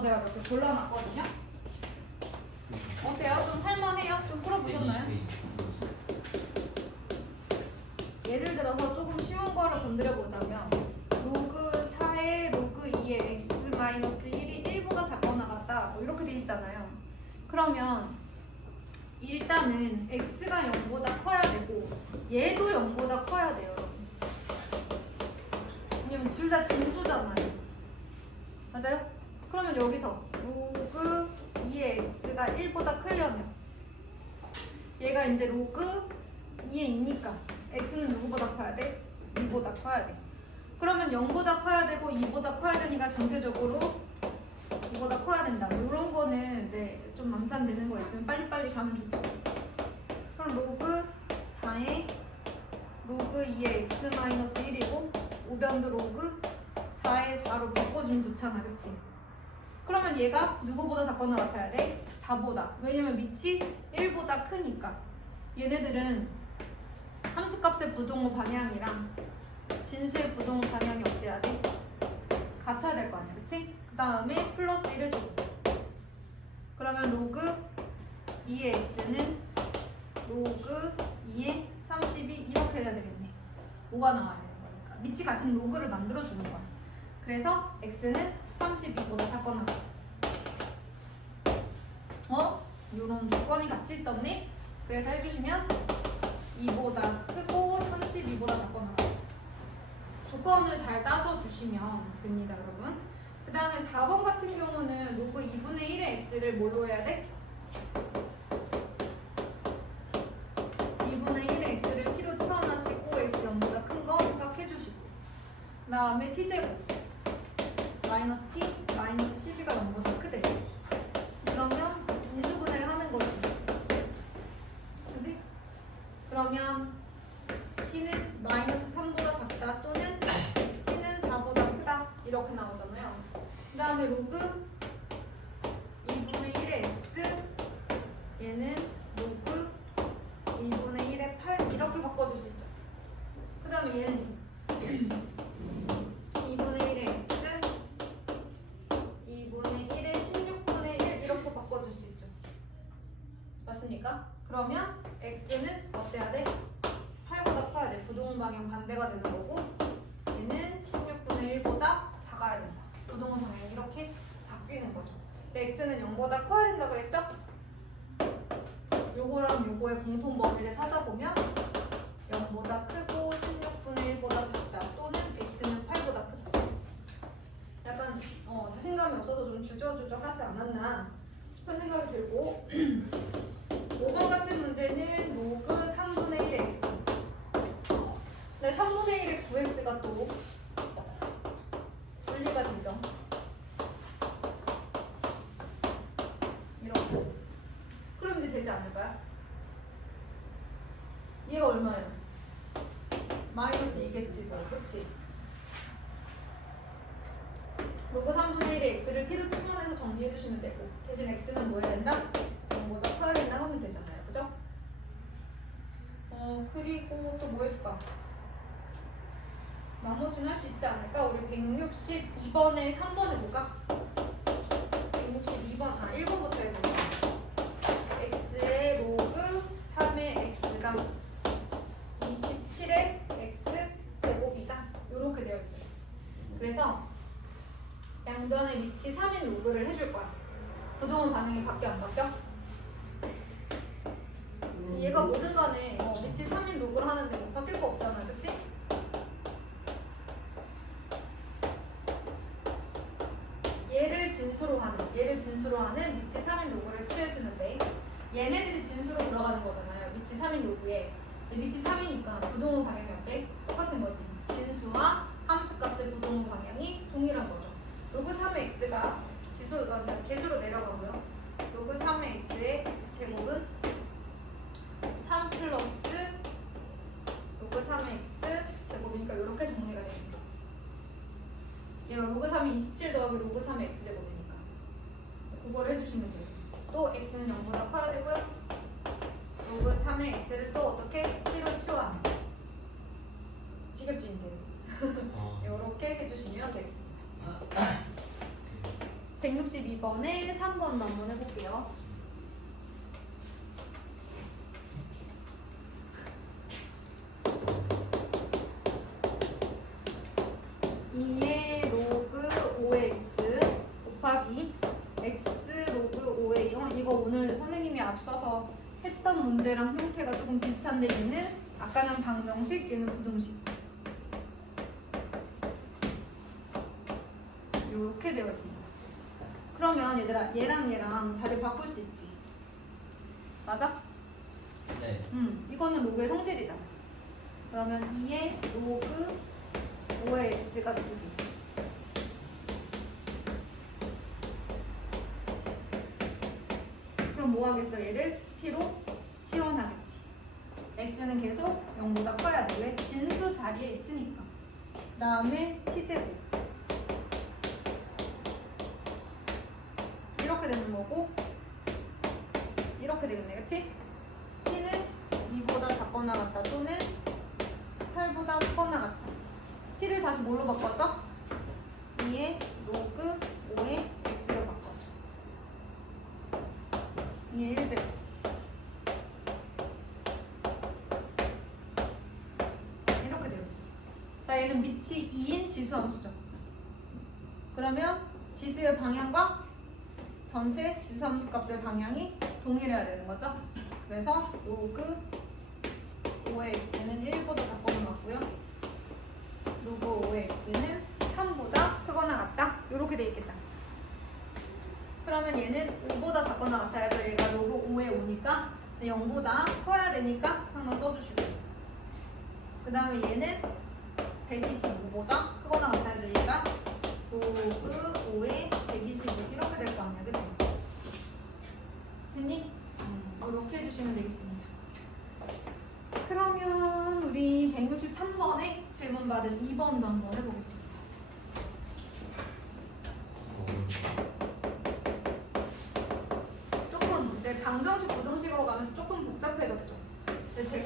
제가 이렇게 골라놨거든요. 어때요? 좀 할만해요? 좀 풀어보셨나요? 예를 들어서 조금 쉬운 거를 건드려보자면 로그 4에 로그 2의 x-1이 1보다 작거나 같다 뭐 이렇게 돼 있잖아요. 그러면 일단은 x가 0보다 커야 되고 얘도 0보다 커야 돼요. 왜냐면 둘 다 진수잖아요. 맞아요? 그러면 여기서 로그 2의 x가 1보다 크려면 얘가 이제 로그 2의 2니까 x는 누구보다 커야 돼? 2보다 커야 돼. 그러면 0보다 커야 되고 2보다 커야 되니까 전체적으로 2보다 커야 된다. 뭐 이런 거는 이제 좀 암산되는 거 있으면 빨리빨리 가면 좋죠. 그럼 로그 4에 로그 2의 x-1이고 우변도 로그 4의 4로 바꿔주면 좋잖아. 그치? 그러면 얘가 누구보다 작거나 같아야 돼? 4보다. 왜냐면 밑이 1보다 크니까. 얘네들은 함수값의 부동호 방향이랑 진수의 부동호 방향이 어때야 돼? 같아야 될 거 아니야. 그치? 그 다음에 플러스 1을 줘. 그러면 로그 2의 x는 로그 2의 32 이렇게 해야 되겠네. 뭐가 나와야 되는 거니까. 밑이 같은 로그를 만들어주는 거야. 그래서 x는 32보다 작거나 같아. 이런 조건이 같이 있었네? 그래서 해주시면 2보다 크고 32보다 작거나 같아. 조건을 잘 따져주시면 됩니다, 여러분. 그 다음에 4번 같은 경우는 로그 2분의 1의 x를 뭘로 해야 돼? 2분의 1의 x를 t로 치환하시고 x 0보다 큰 거 생각해주시고 그 다음에 t제곱 마이너스 t 마이너스 12가 0보다 크대. 그러면 인수분해를 하는 거지. 그지? 그러면 t는 마이너스 3보다 작다 또는 t는 4보다 크다 이렇게 나오잖아요. 그 다음에 로그 2분의 1의 x 얘는 로그 2분의 1의 8 이렇게 바꿔줄 수 있죠. 그 다음에 얘는 2분의 1의 x 2분의 1의 16분의 1 이렇게 바꿔줄 수 있죠. 맞습니까? 그러면 x는 어때야 돼? 8보다 커야 돼. 부동호 방향 반대가 되는 거고 얘는 16분의 1보다 작아야 된다. 부동호 방향이 이렇게 바뀌는 거죠. 근데 x는 0보다 커야 된다고 그랬죠? 요거랑 요거의 공통 범위를 찾아보면 0보다 크고 16분의 1보다 작다 또는 x는 8보다 크다. 약간 자신감이 없어서 좀 주저주저 하지 않았나 싶은 생각이 들고 5번 같은 문제는 로그 3분의 1의 x 근데 3분의 1의 9x가 또 분리가 되죠. 이렇게 그럼 이제 되지 않을까요? 얘가 얼마예요? 마이너스 2겠지 뭐. 그치? 로그 3분의 1의 x를 t로 치환해서 정리해주시면 되고 대신 x는 뭐 해야 된다? 0보다 커야 된다 하면 되잖아요. 그죠? 그리고 또 뭐 해줄까? 나머지는 할 수 있지 않을까? 우리 162번에 3번 해볼까? 162번, 1번부터 해볼까? x의 로그 3의 x가 27의 x 제곱이다. 이렇게 되어 있어요. 그래서 양변의 밑이 3인 로그를 해줄 거야. 부동호 방향이 바뀌어 안 바뀌어? 얘가 뭐든 간에 밑이 3인 로그를 하는데 뭐 바뀔 거 없잖아. 그치? 얘를 진수로 하는 밑이 3인 로그를 취해주는데 얘네들이 진수로 들어가는 거잖아요. 밑이 3인 로그에. 밑이 3이니까 부동호 방향이 어때? 똑같은 거지. 진수와 함수값의 부동호 방향이 동일한 거죠. 로그 3의 x가 개수로 내려가고요. 로그 3의 x의 제곱은 3 플러스 로그 3의 x 제곱이니까 이렇게 정리가 됩니다. 얘가 로그 3이 27 더하기 로그 3의 x 제곱이니까 그거를 해주시면 돼요. 또 x는 0보다 커야 되고요. 로그 3의 x를 또 어떻게? t로 치환. 지겹지 이제. 이렇게 해주시면 되겠습니다. 162번에 3번도 한번 해볼게요. 이의 로그 5x 곱하기 x 로그 5a. 이거 오늘 선생님이 앞서서 했던 문제랑 형태가 조금 비슷한데 얘는 아까는 방정식, 얘는 부등식. 이렇게 되어 있습니다. 그러면 얘들아 얘랑 자리 바꿀 수 있지. 맞아? 네. 이거는 로그의 성질이잖아. 그러면 2의 로그 5의 x가 2개. 그럼 뭐 하겠어? 얘를 t로 치환하겠지. x는 계속 0보다 커야 돼. 왜? 진수 자리에 있으니까. 그 다음에 t제곱. 이렇게 되는 거고 이렇게 되겠네. 그치? t는 2보다 작거나 같다 또는 8보다 크거나 같다. t를 다시 뭘로 바꿔줘? 2의 로그 5의 x로 바꿔줘. 2의 1제곱. 이렇게 되어 있어. 자, 얘는 밑이 2인 지수함수죠. 그러면 지수의 방향과 전체 지수함수 값의 방향이 동일해야 되는 거죠. 그래서 로그 5의 x는 1보다 작거나 같고요. 로그 5의 x는 3보다 크거나 같다. 이렇게 돼 있겠다. 그러면 얘는 5보다 작거나 같아야죠. 얘가 로그 5의 5니까 0보다 커야 되니까 하나 써주시고, 그 다음에 얘는 125보다 크거나 같아야죠. 얘가 로그 5의 125 이렇게 될 거 아니야. 그치? 됐니? 이렇게 해주시면 되겠습니다. 그러면 우리 163번에 질문 받은 2번도 한번 해보겠습니다. 조금 이제 방정식 부등식으로 가면서 조금 복잡해졌죠. 근데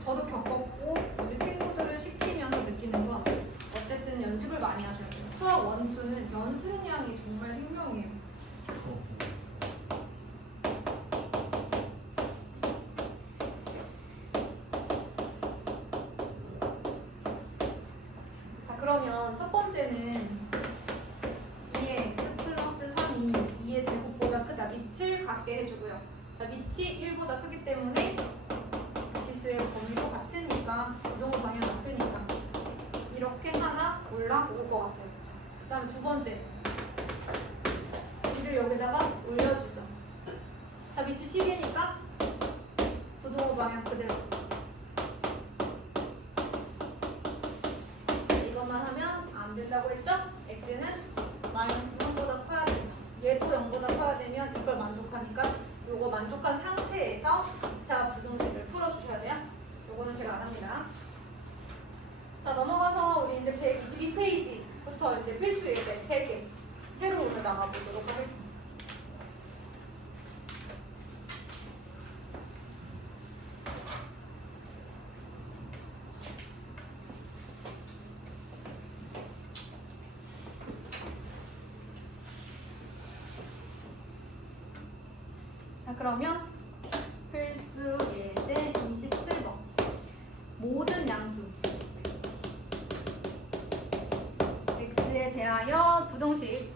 저도 겪었고 우리 친구들을 시키면서 느끼는 건 어쨌든 연습을 많이 하셔야 돼요. 수학 1, 2는 연습량이 정말 생명이에요. 그러면 첫 번째는 2의 x 플러스 3이 2의 제곱보다 크다. 밑을 같게 해주고요. 자, 밑이 1보다 크기 때문에 지수의 범위도 같으니까 이동의 방향 같으니까 이렇게 하나 올라올 것 같아요. 그 다음에 두 번째, 이를 여기다가 올려주죠. 자, 밑이 10이니까 부동의 방향 그대로. 이것만 하면 안 된다고 했죠? x는 마이너스 3보다 커야 된다. 얘도 0보다 커야 되면 이걸 만족하니까 요거 만족한 상태에서 자 부등식을 풀어주셔야 돼요. 요거는 제가 안 합니다. 자, 넘어가서 우리 이제 122페이지부터 이제 필수 예제 3개 새로 오늘 나가보도록 하겠습니다. 자, 그러면 필수 예제 27번 모든 양수 x에 대하여 부등식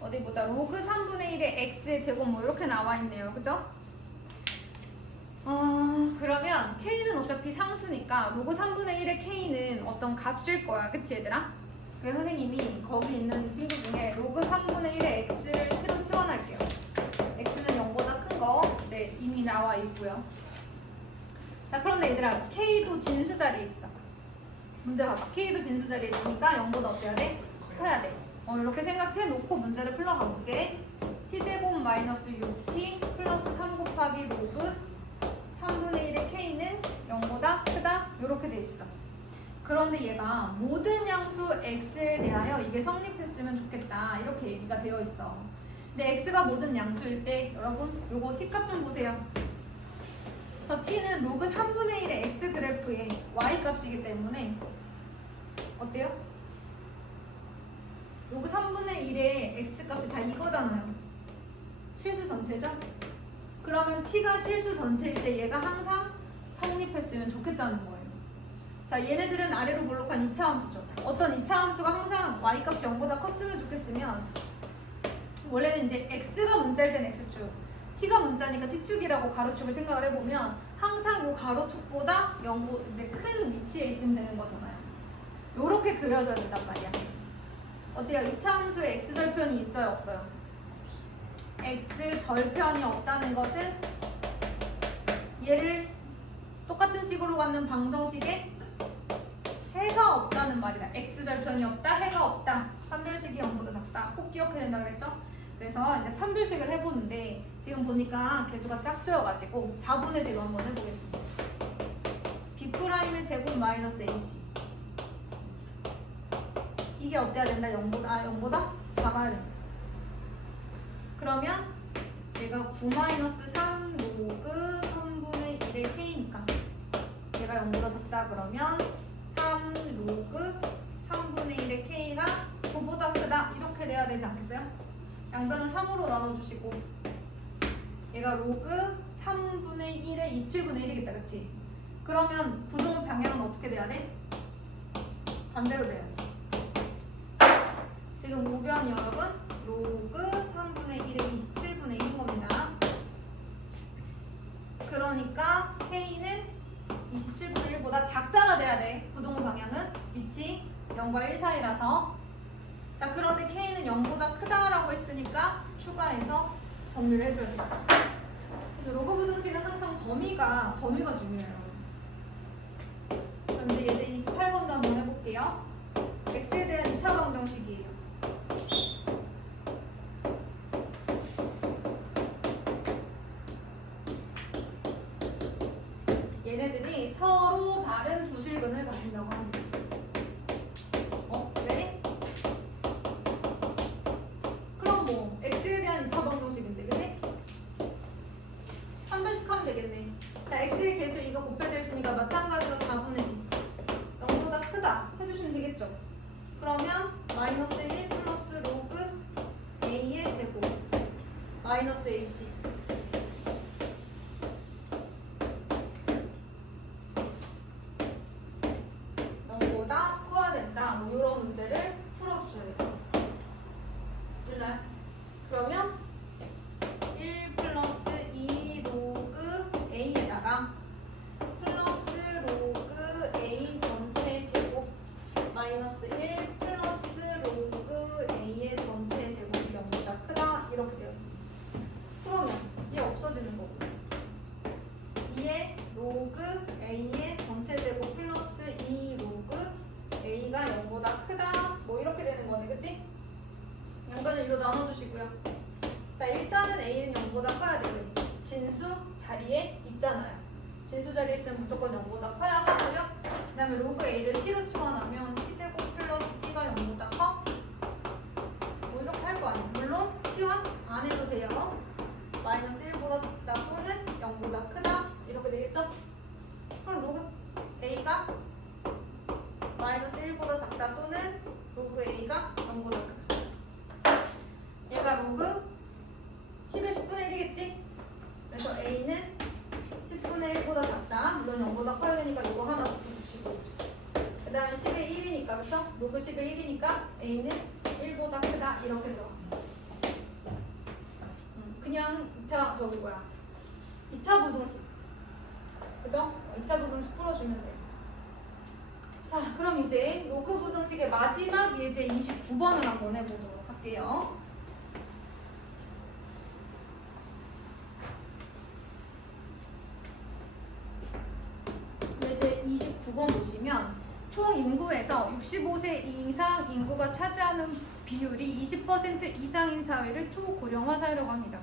어디 보자. 로그 3분의 1의 x의 제곱 뭐 이렇게 나와 있네요. 그죠? 그러면 k는 어차피 상수니까 로그 3분의 1의 k는 어떤 값일 거야. 그치 얘들아? 그래서 선생님이 거기 있는 친구 중에 로그 3분의 1의 x를 t로 치환할게요. x는 0보다 큰 거 이제 이미 나와 있고요. 자, 그런데 얘들아 k도 진수 자리에 있어. 문제 봐봐. k도 진수 자리에 있으니까 0보다 어때야 돼? 커야 돼. 이렇게 생각해 놓고 문제를 풀러 가볼게. t제곱 마이너스 6t 플러스 3 곱하기 로그 3분의 1의 k는 0보다 크다. 이렇게 돼 있어. 그런데 얘가 모든 양수 x에 대하여 이게 성립했으면 좋겠다. 이렇게 얘기가 되어 있어. 근데 x가 모든 양수일 때 여러분 요거 t값 좀 보세요. 저 t는 로그 3분의 1의 x 그래프의 y 값이기 때문에 어때요? 로그 3분의 1의 x값이 다 이거잖아요. 실수 전체죠? 그러면 t가 실수 전체일 때 얘가 항상 성립했으면 좋겠다는 거예요. 자, 얘네들은 아래로 볼록한 2차 함수죠. 어떤 2차 함수가 항상 y값이 0보다 컸으면 좋겠으면 원래는 이제 x가 문자일 땐 x축, t가 문자니까 t축이라고 가로축을 생각을 해보면 항상 이 가로축보다 0보 이제 큰 위치에 있으면 되는 거잖아요. 요렇게 그려져야 된단 말이야. 어때요? 2차 함수에 x절편이 있어요? 없어요? x절편이 없다는 것은 얘를 똑같은 식으로 갖는 방정식에 해가 없다는 말이다. x절편이 없다, 해가 없다. 판별식이 0보다 작다. 꼭 기억해야 된다 그랬죠? 그래서 이제 판별식을 해보는데 지금 보니까 개수가 짝수여가지고 4분의 D로 한번 해보겠습니다. B'의 제곱 마이너스 AC. 이게 어때야 된다? 0보다 작아야 된다. 그러면 얘가 9-3 로그 3분의 1의 K니까 얘가 0보다 작다 그러면 3 로그 3분의 1의 K가 9보다 크다 이렇게 돼야 되지 않겠어요? 양변을 3으로 나눠주시고 얘가 로그 3분의 1에 27분의 1이겠다 그치? 그러면 부동의 방향은 어떻게 돼야 돼? 반대로 돼야지. 지금 우변 여러분 로그 3분의 1에 27분의 1인 겁니다. 그러니까 K는 27분의 1보다 작다가 돼야 돼. 부동의 방향은 위치 0과 1 사이라서. 자, 그런데 K는 0보다 크다라고 했으니까 추가해서 정리를 해줘야 되겠죠. 그래서 로그 부등식은 항상 범위가 중요해요. 그럼 이제 예제 28번도 한번 해볼게요. x에 대한 2차 방정식이에요. 얘네들이 서로 다른 두 실근을 가진다고 합니다. 그래? 그럼 뭐 x에 대한 2차 방정식인데 그치? 판별식 하면 되겠네. 자, x의 개수 이거 곱해져 있으니까 마찬가지로 4분의 2 0보다 크다 해주시면 되겠죠? 그러면 마이너스 1 플러스 로그 a의 제곱 마이너스 ac 0보다 커야 된다. 뭐 이런 문제를 풀어주셔야 돼요. 됐나요? 그러면 1 플러스 2 로그 a에다가 플러스 로그 a 전체 제곱 마이너스 1 플러스 로그 a의 전체 제곱이 0보다 크다 이렇게 돼요. 그러면 얘 없어지는 거고 2의 로그 a의 전체 제곱 플러스 2 로그 a가 0보다 크다 뭐 이렇게 되는 거네 그치? 양변을 1로 나눠주시고요. 자, 일단은 a는 0보다 커야 돼요. 진수 자리에 있잖아요. 진수 자리에 있으면 무조건 0보다 커야 하고요. 그 다음에 로그 a를 t로 치환하면 t제곱 플러스 t가 0보다 커? 뭐 이렇게 할 거 아니에요. 물론 치환 안 해도 돼요. 마이너스 1보다 작다 또는 0보다 크다 이렇게 되겠죠? 그럼 로그 a가 마이너스 1보다 작다 또는 로그 a가 0보다 크다. 얘가 로그 10의 10분의 1이겠지? 그래서 a는 10분의 1보다 작다. 물론 0보다 커야 되니까 이거 하나 붙여주시고 그 다음에 10의 1이니까 그쵸? 로그 10의 1이니까 a는 1보다 크다 이렇게 들어갑니다. 그냥 2차 2차 부등식 그죠? 2차 부등식 풀어주면 돼요. 자, 그럼 이제 로그 부등식의 마지막 예제 29번을 한번 해보도록 할게요. 예제 29번 보시면 총 인구에서 65세 이상 인구가 차지하는 비율이 20% 이상인 사회를 초고령화 사회라고 합니다.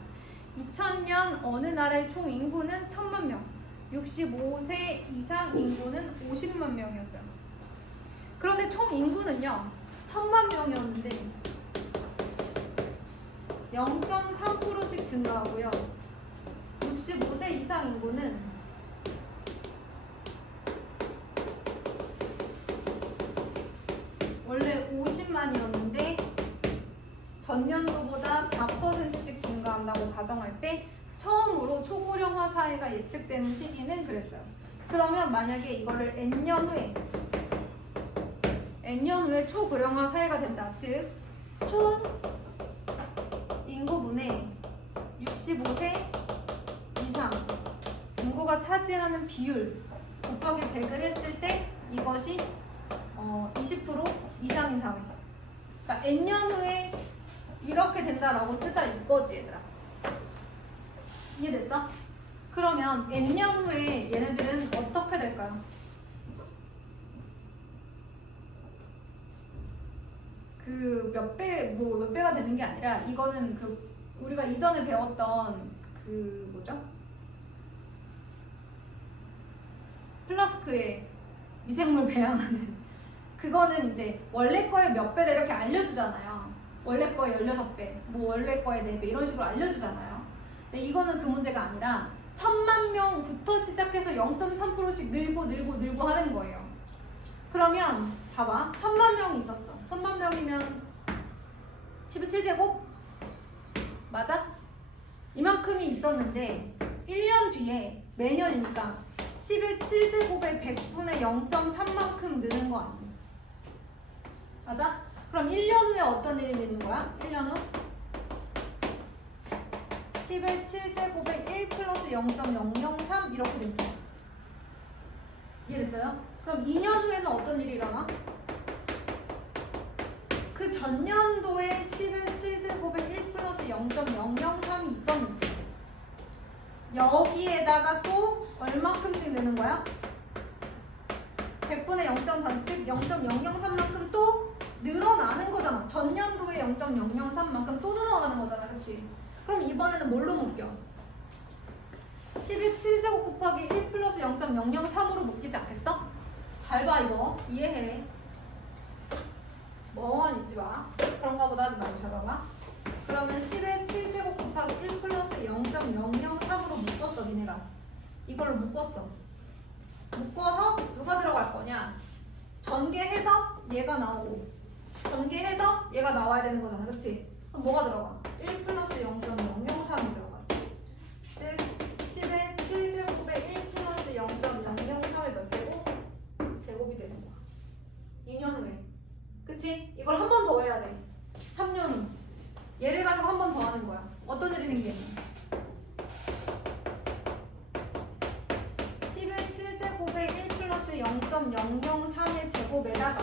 2000년 어느 나라의 총 인구는 1000만 명, 65세 이상 인구는 50만 명이었어요. 그런데 총 인구는요 1000만 명이었는데 0.3%씩 증가하고요 65세 이상 인구는 원래 50만이었는데 전년도보다 4%씩 증가한다고 가정할 때 처음으로 초고령화 사회가 예측되는 시기는 그랬어요. 그러면 만약에 이거를 N년 후에 초고령화 사회가 된다. 즉, 총 인구분의 65세 이상 인구가 차지하는 비율 곱하기 100을 했을 때 이것이 20% 이상인 사회. 그러니까 N년 후에 이렇게 된다라고 쓰자 이거지, 얘들아. 이해됐어? 그러면 N년 후에 얘네들은 어떻게 될까요? 그 몇 배가 되는 게 아니라 이거는 그 우리가 이전에 배웠던 그 뭐죠? 플라스크에 미생물 배양하는 그거는 이제 원래 거에 몇 배다 이렇게 알려주잖아요. 원래 거에 16배, 뭐 원래 거에 4배 이런 식으로 알려주잖아요. 근데 이거는 그 문제가 아니라 1000만 명부터 시작해서 0.3%씩 늘고 하는 거예요. 그러면 봐봐. 1000만 명이 있었어. 1000만 명이면 17제곱? 맞아? 이만큼이 있었는데 1년 뒤에 매년이니까 17제곱의 100분의 0.3만큼 느는 거 아니야? 맞아? 그럼 1년 후에 어떤 일이 있는 거야? 1년 후? 10의 7제곱에 1 플러스 0.003 이렇게 됩니다. 이해됐어요? 그럼 2년 후에는 어떤 일이 일어나? 그 전년도에 10의 7제곱에 1 플러스 0.003이 있었는데 여기에다가 또 얼마큼씩 내는 거야? 100분의 0.3, 즉 0.003만큼 또 늘어나는 거잖아. 전년도에 0.003만큼 또 늘어나는 거잖아. 그치? 그럼 이번에는 뭘로 묶여? 10의 7제곱 곱하기 1 플러스 0.003으로 묶이지 않겠어? 잘 봐, 이거. 이해해. 멍하니 있지 마. 그런가 보다 하지 말고 잘 봐봐. 그러면 10의 7제곱 곱하기 1 플러스 0.003으로 묶었어, 니네가. 이걸로 묶었어. 묶어서 누가 들어갈 거냐? 전개해서 얘가 나오고 전개해서 얘가 나와야 되는 거잖아. 그치? 그럼 뭐가 들어가? 1 플러스 0.003이 들어가지. 즉 10의 7제곱에 1 플러스 0.003을 몇 제곱? 제곱이 되는 거야. 2년 후에. 그치? 이걸 한 번 더 해야 돼. 3년 후. 얘를 가지고 한 번 더 하는 거야. 어떤 일이 생기겠니? 10의 7제곱에 1 플러스 0.003의 제곱에다가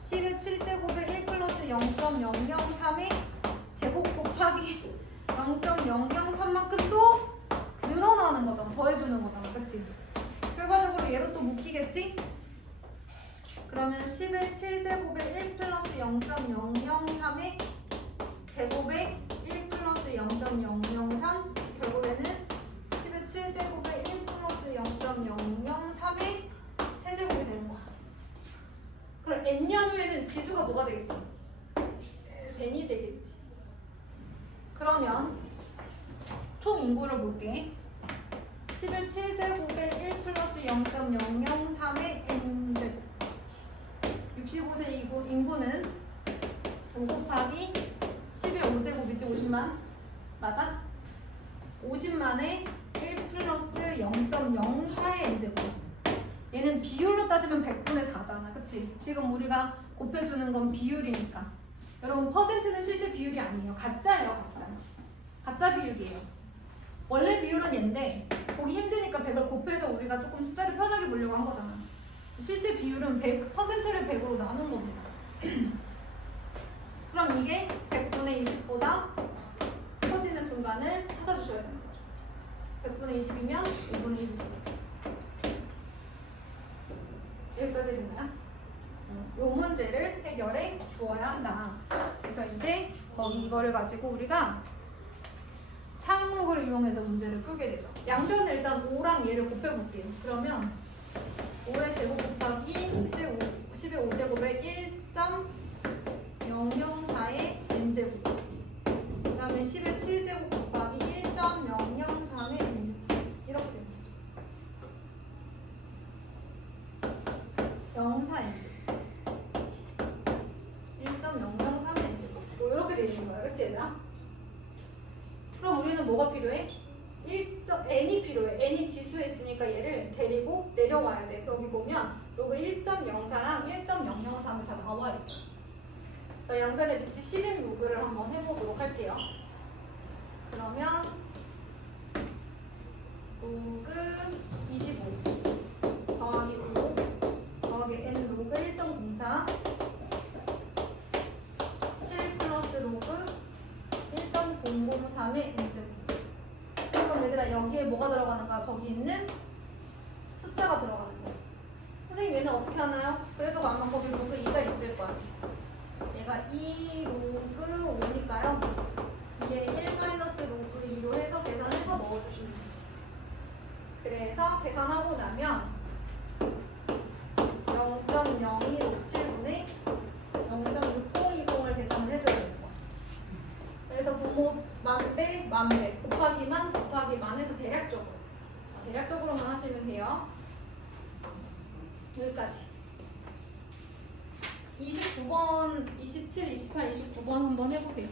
10의 7제곱에 1 플러스 0.003의 제곱 곱하기 0.003만큼 또 늘어나는 거잖아. 더해주는 거잖아. 그치? 결과적으로 얘로 또 묶이겠지? 그러면 10의 7제곱에 1 플러스 0.003의 제곱에 1 플러스 0.003 결국에는 10의 7제곱에 1 플러스 0.003의 세제곱이 되는 거야. 그럼 N년 후에는 지수가 뭐가 되겠어? N이 되겠지. 그러면 총 인구를 볼게. 10의 7제곱에 1 플러스 0.003의 N제곱 65세 인구는 5 곱하기 10의 5제곱이지 50만 맞아? 50만에 1 플러스 0.04의 N제곱 얘는 비율로 따지면 100분의 4잖아. 그치? 지금 우리가 곱해주는 건 비율이니까 여러분 퍼센트는 실제 비율이 아니에요. 가짜예요. 가짜 비율이에요. 원래 비율은 얘인데 보기 힘드니까 100을 곱해서 우리가 조금 숫자를 편하게 보려고 한 거잖아. 실제 비율은 100%를 100으로 나눈 겁니다. 그럼 이게 100분의 20보다 커지는 순간을 찾아주셔야 되는 거죠. 100분의 20이면 5분의 1이죠. 여기까지 됐나요? 이 문제를 해결해 주어야 한다. 그래서 이제 이거를 가지고 우리가 상록을 이용해서 문제를 풀게 되죠. 양변을 일단 5랑 얘를 곱해볼게요. 그러면 5의 제곱 곱하기 10의 5제곱에 1.004의 n제곱 그 다음에 10의 7제곱 곱하기 1.003의 n제곱 이렇게 되는 거죠. 04 n제곱 1.003 n제곱 이렇게 되는 거예요. 얘는 뭐가 필요해? n이 필요해. n이 지수했으니까 얘를 데리고 내려와야 돼. 여기 보면 로그 1.04랑 1.003이 다 나와 있어. 자, 양변의 밑이 10인 로그를 한번 해보도록 할게요. 그러면 로그 25 더하기 5 더하기 n 로그 1.04 7 플러스 로그 1.003의 n제곱. 그럼 얘들아 여기에 뭐가 들어가는 거야? 거기 있는 숫자가 들어가는 거야. 선생님 얘는 어떻게 하나요? 그래서 아마 거기 로그 2가 있을 거야. 얘가 2 로그 5니까요. 이게 1 마이너스 로그 2로 해서 계산해서 넣어주시면 돼요. 그래서 계산하고 나면 0.0257분의 0.6020을 계산을 해줘야 되는 거야. 그래서 부모 만배 만배 곱하기만 곱하기만 해서 대략적으로만 하시면 돼요. 여기까지. 29번, 27, 28, 29번 한번 해보세요.